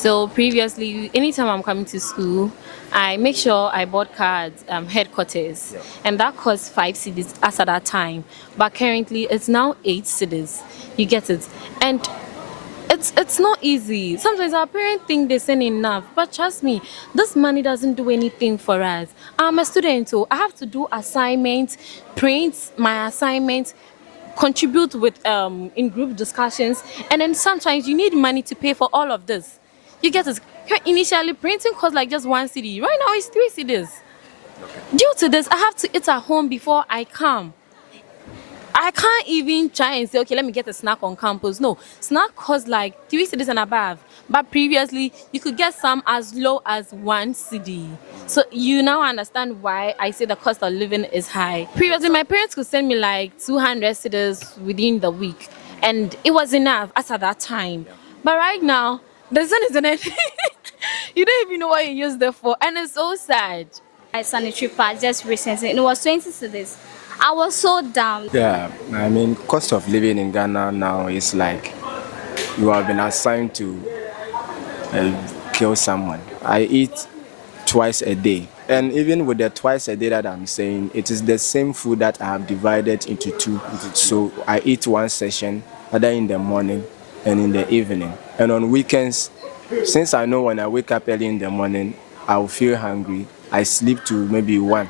So previously, anytime I'm coming to school, I make sure I bought cards headquarters, Yeah. and that cost 5 cities as at that time. But currently, it's now 8 cities. You get it, and it's not easy. Sometimes our parents think they send enough, but trust me, this money doesn't do anything for us. I'm a student, so I have to do assignments, print my assignments, contribute with in group discussions, and then sometimes you need money to pay for all of this. You get it. Initially, printing cost like just 1 CD. Right now, it's 3 CDs. Okay. Due to this, I have to eat at home before I come. I can't even try and say, okay, let me get a snack on campus. No, snack costs like 3 CDs and above. But previously, you could get some as low as 1 CD. So you now understand why I say the cost of living is high. Previously, my parents could send me like 200 CDs within the week, and it was enough as at that time. Yeah. But right now, the sun is in it. You don't even know what you use it for, and it's so sad. My sanitary pad just recently, and it was 20 cedis. I was so down. Yeah, I mean, cost of living in Ghana now is like you have been assigned to kill someone. I eat twice a day. And even with the twice a day that I'm saying, it is the same food that I have divided into two. So I eat one session, either in the morning and in the evening. And on weekends, since I know when I wake up early in the morning, I'll feel hungry. I sleep to maybe 1.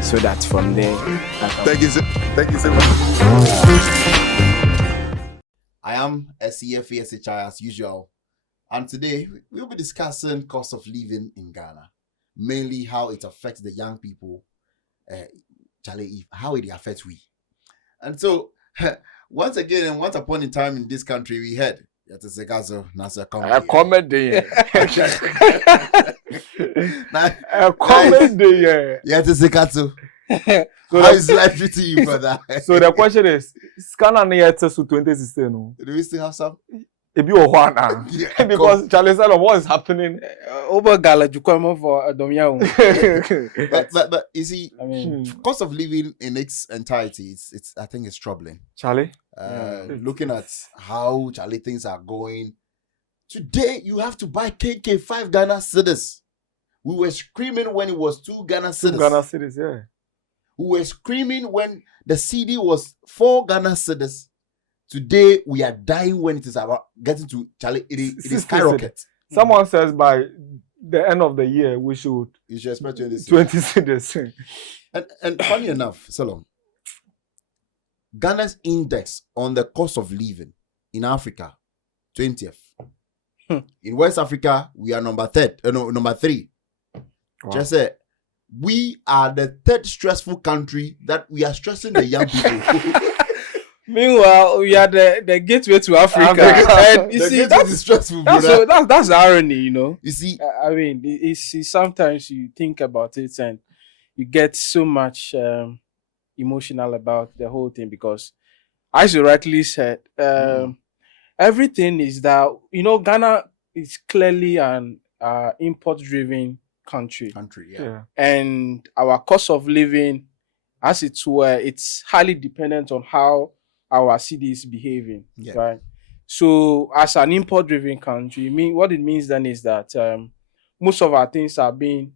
So that from there, I can... Thank you so much. I am a CFASHI as usual, and today we'll be discussing cost of living in Ghana, mainly how it affects the young people, Charlie, how it affects we. And so, once again, and once upon a time in this country, we had a comedy. A comedy. Yeah, it's a katsu. So how is life treating you, brother? So the question is Ghana near to 2016. No? Do we still have some? If you are now, because Charlie said what is happening over Gala you come for Domia. But you see, I mean, cost of living in its entirety, it's I think it's troubling. Charlie, looking at how Charlie things are going today, you have to buy KK 5 Ghana cedis. We were screaming when it was 2 Ghana cedis. 2 Ghana cedis, yeah. We were screaming when the CD was 4 Ghana cedis. Today we are dying when it is about getting to Charlie. It is skyrocket. Someone says by the end of the year you should expect 20 cedis. And funny enough, Salom, Ghana's index on the cost of living in Africa, 20th. In West Africa, we are number 3. Wow. Just say we are the 3rd stressful country that we are stressing the young people. Meanwhile, we are the gateway to Africa. And you see, that's stressful, brother. That's the irony, you know. You see, I mean, it's sometimes you think about it and you get so much emotional about the whole thing because, as you rightly said, everything is that, you know, Ghana is clearly an import-driven country. Yeah. And our cost of living, as it were, it's highly dependent on how our city is behaving, right? So, as an import-driven country, what it means then is that most of our things are being,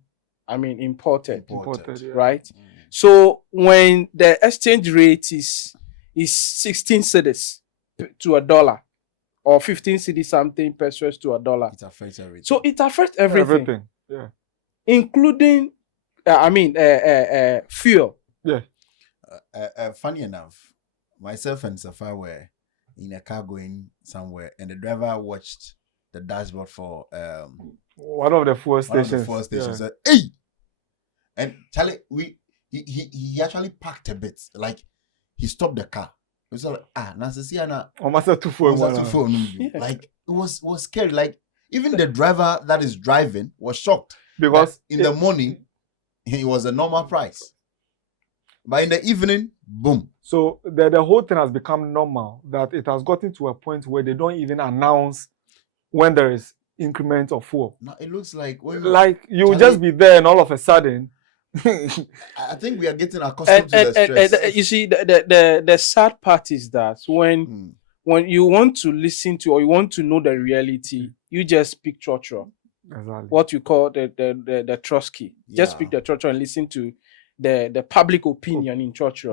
imported, right? So, when the exchange rate is 16 cedis to a dollar, or 15 cedi something pesos to a dollar, it affects everything. So it affects everything. Yeah, including, fuel. Yeah. Funny enough, myself and Safa were in a car going somewhere, and the driver watched the dashboard for one of the fuel stations. Said, "Hey!" And Charlie, he actually parked a bit, like he stopped the car. It was like, like it was scary. Like even the driver that is driving was shocked because in the morning it was a normal price, but in the evening, boom. So the whole thing has become normal that it has gotten to a point where they don't even announce when there is increment of fuel. Now it looks like you will just be there and all of a sudden. I think we are getting accustomed to the stress. You see, the sad part is that when when you want to listen to or you want to know the reality, you just pick church, Exactly. what you call the trust key. Just pick the church and listen to the public opinion in church.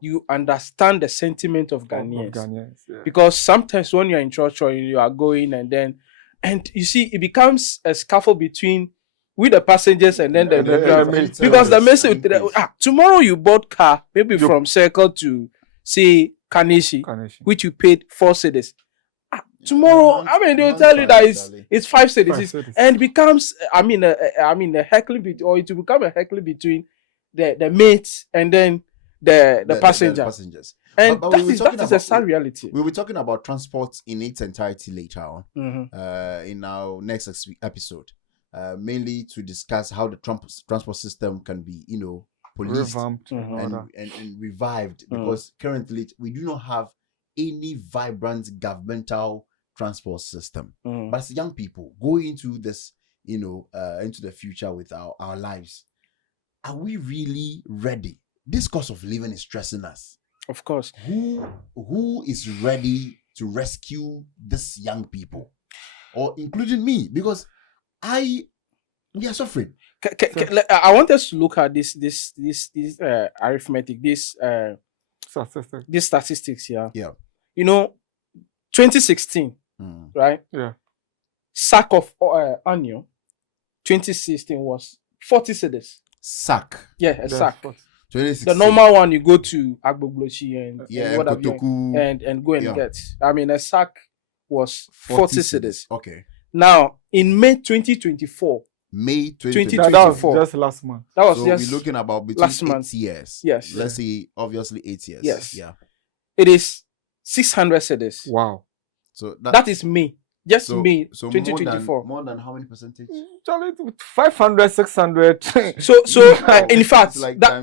You understand the sentiment of Ghanaians. Because sometimes when you're in church or you are going and you see it becomes a scuffle between with the passengers and then the driver. Because the message tomorrow you bought car maybe from Circle to say Kanishi, which you paid 4 cedis. Tomorrow, they'll tell you that it's 5 cedis, and it becomes, a heckling or it will become a heckling between the mates and then the passengers. And but that is a sad reality. We'll be talking about transport in its entirety later on, in our next episode, mainly to discuss how the transport system can be, policed and revived, because currently we do not have any vibrant governmental transport system. But as young people going into this, into the future with our lives, are we really ready? This cost of living is stressing us. Of course. Who is ready to rescue these young people, or including me? Because we are suffering. I want us to look at this arithmetic, this statistics here. Yeah. 2016, right? Yeah. Sack of onion, 2016 was 40 cedis. Sack. Yeah, a sack. 2016. The normal one, you go to Agbogloshi and go and get. A sack was 40 cedis. Okay. Now, in May 2024. May 2024. That was just last month. That was so just we're looking about between last month. 8 years. Yes. Let's say obviously 8 years. Yes. Yeah. It is 600 cedis. Wow. So that is May. Just May so 2024. More than how many percentage? 500, 600. So in fact, like that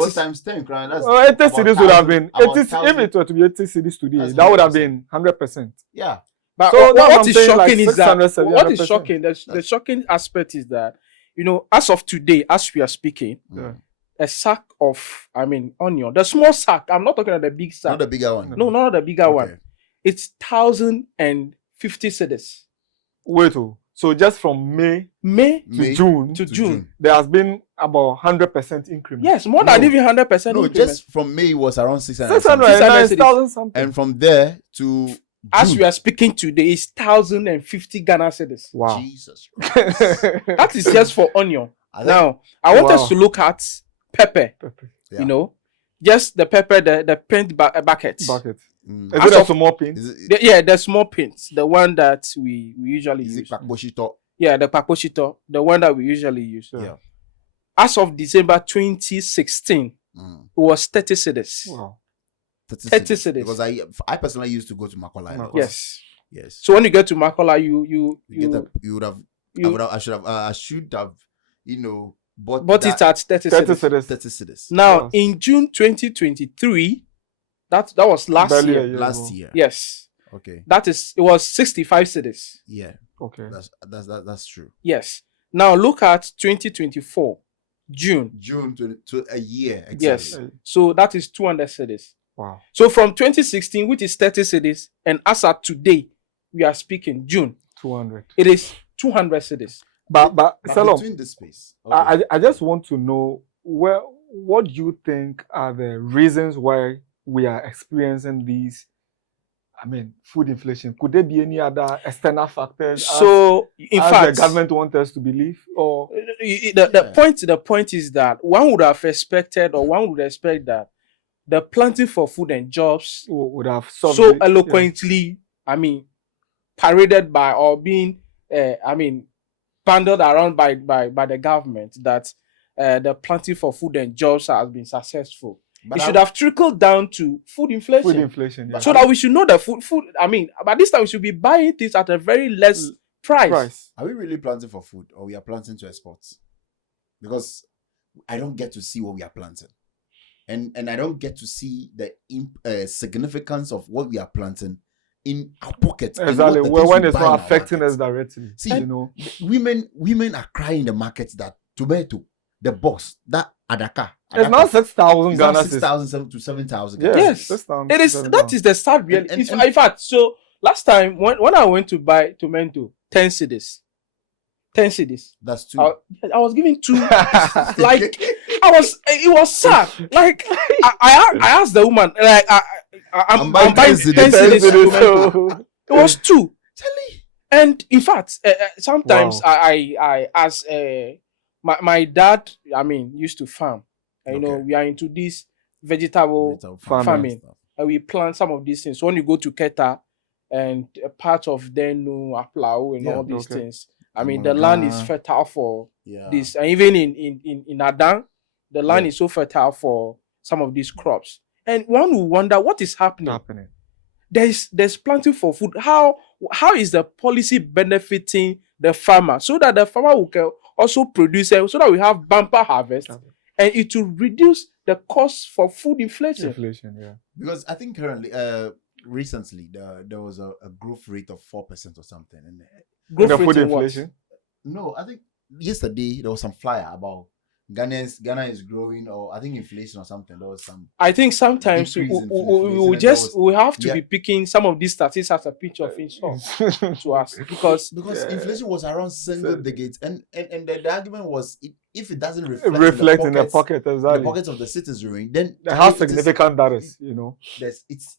is times 10. That's 80 cities would have been 80. If it were to be 80 cities today, that would have been 100%. Yeah. But so what is shocking like is that 600, what is shocking, the shocking aspect is that, as of today, as we are speaking, a sack of onion, the small sack, I'm not talking about the big sack. Not the bigger one. No, not the bigger one. It's 1,050 cedis. Wait, so just from May to June, there has been about 100% increment. Yes, more than even 100% increment. Just from May was around 600 something. And from there to as we are speaking today, it's 1,050 Ghana cedis. Wow. Jesus Christ. That is just for onion. Now, I want us to look at pepper. Yeah. Just the pepper, the paint bucket. Is it a small paint? The small paint. The one that we usually use. Is it Pakboshito? Yeah, the Pakboshito. The one that we usually use. Yeah. As of December 2016, it was 30 cedis. Wow. 30 cedis. Because I personally used to go to Makola. Yes. So when you get to Makola, I should have bought it at 30 cedis. Now in June 2023, that was last year. Yes. Okay. It was 65 cedis. Yeah. Okay. That's true. Yes. Now look at 2024, June to a year. Exactly. Yes. So that is 200 cedis. Wow. So from 2016, which is 30 cedis, and as at today, we are speaking June. 200. It is 200 cedis. But between the space. Okay. I just want to know what do you think are the reasons why we are experiencing these? Food inflation. Could there be any other external factors? So, in fact, the government wants us to believe, or the point is that one would have expected, or one would expect that the planting for food and jobs would have solved so eloquently, paraded by or being, bundled around by the government that the planting for food and jobs has been successful. But it should have trickled down to food inflation. Yeah. So that we should know the food. By this time we should be buying things at a very less price. Are we really planting for food, or we are planting to export? Because I don't get to see what we are planting. And I don't get to see the significance of what we are planting in our pockets. Exactly. When it's not affecting us directly. See, women are crying in the market that tomato, the box, that Adaka. It's now 6,000 It's now Ghana 6,000 to 7,000. Yeah. Yes, 6,000 it is. to That is the sad reality. In fact, so last time when I went to buy tomato, 10 cedis. 10 cedis. That's two. I was giving 2. Like it was sad. Like I asked the woman, like I'm buying 10 cedis. It was 2. And in fact, sometimes I as my dad, I mean, used to farm. You know, we are into this vegetable farming, and we plant some of these things. So when you go to Keta and a part of Denu, Aplau, and all these things, I mean, the land is fertile for this. And even in Adan, the land is so fertile for some of these crops. And one will wonder what is happening. There's plenty for food. How is the policy benefiting the farmer so that the farmer will also produce it, so that we have bumper harvest, and it will reduce the cost for food inflation. Because I think currently, recently, there was a growth rate of 4% or something. And growth rate in inflation? No, I think yesterday there was some flyer about Ghana is growing, or I think inflation or something. There was some. I think sometimes we have to be picking some of these statistics as a picture of insult to us because inflation was around single digits, and the argument was if it doesn't reflect in the pocket, exactly. in the pockets of the citizenry, then how significant that is, you know. It's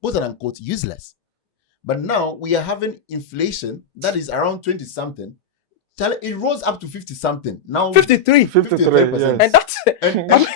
quote unquote useless. But now we are having inflation that is around 20 something. It rose up to 50 something. Now 53. Yes. And that's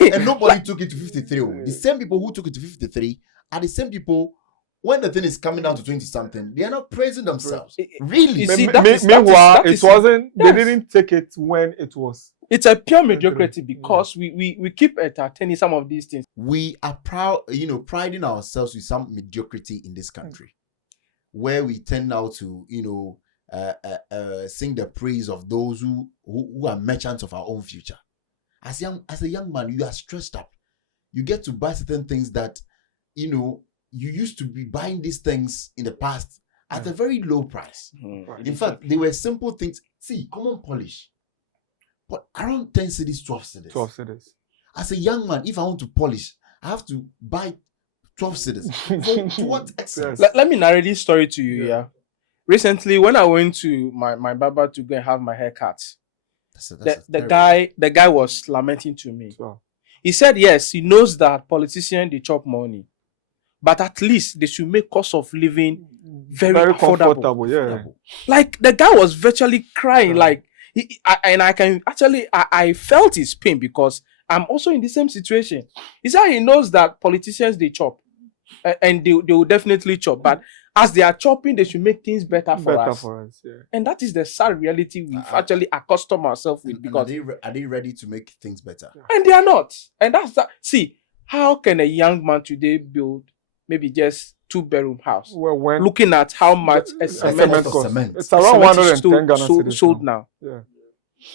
and nobody took it to 53. The same people who took it to 53 are the same people when the thing is coming down to 20 something, they are not praising themselves. Really? Meanwhile, it wasn't. They didn't take it when it was. It's a pure mediocrity because we keep entertaining some of these things. We are proud, priding ourselves with some mediocrity in this country, where we tend now to, sing the praise of those who are merchants of our own future. As a young man, you are stressed up. You get to buy certain things that, you used to be buying these things in the past at a very low price. In fact, they were simple things. See, common polish. But around 10 cedis, 12 cedis. 12 cedis. As a young man, if I want to polish, I have to buy 12 cedis. To what extent? Let me narrate this story to you, yeah. Recently, when I went to my barber to go and have my hair cut, the guy was lamenting to me. Wow. He said, yes, he knows that politicians, they chop money, but at least they should make cost of living very affordable. Yeah. Like the guy was virtually crying. Like I felt his pain because I'm also in the same situation. He said he knows that politicians, they chop, and they will definitely chop, but as they are chopping, they should make things better for us. Yeah. And that is the sad reality we've actually accustomed ourselves with. Because are they ready to make things better? And they are not. And that's that. See, how can a young man today build maybe just 2-bedroom house? Well, when looking at how much a cement cost, it's around 110 Ghana cedis sold now. Yeah.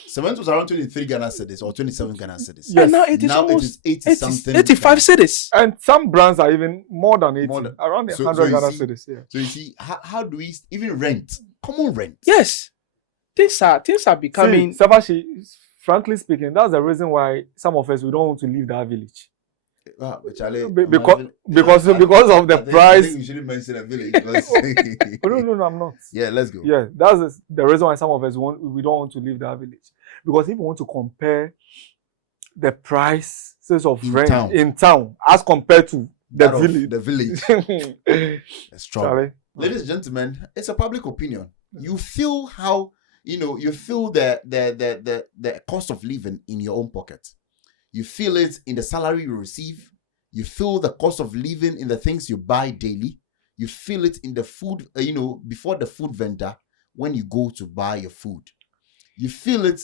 Cement was around 23 Ghana cedis or 27 Ghana cedis. Yes. And now it is 80 something. 85 cedis. And some brands are even more than 80. Around 100 Ghana cedis. Yeah. So you see, how do we even rent? Common rent. Yes. Things are becoming. See, Sabashi, frankly speaking, that's the reason why some of us, we don't want to leave that village. Because of the price. I think we shouldn't mention a village. No, I'm not. Yeah, let's go. Yeah, that's the reason why some of us we don't want to leave that village. Because if we want to compare the prices of rent in town as compared to the village, it's strong. Ladies and gentlemen, it's a public opinion. You feel how you feel the cost of living in your own pocket. You feel it in the salary you receive. You feel the cost of living in the things you buy daily. You feel it in the food, before the food vendor when you go to buy your food. You feel it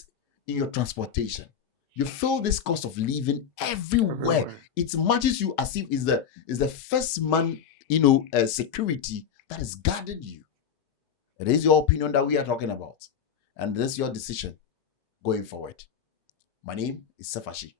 in your transportation. You feel this cost of living everywhere. It matches you as if is the first man, security that is guarding you. It is your opinion that we are talking about. And this is your decision going forward. My name is Safashi.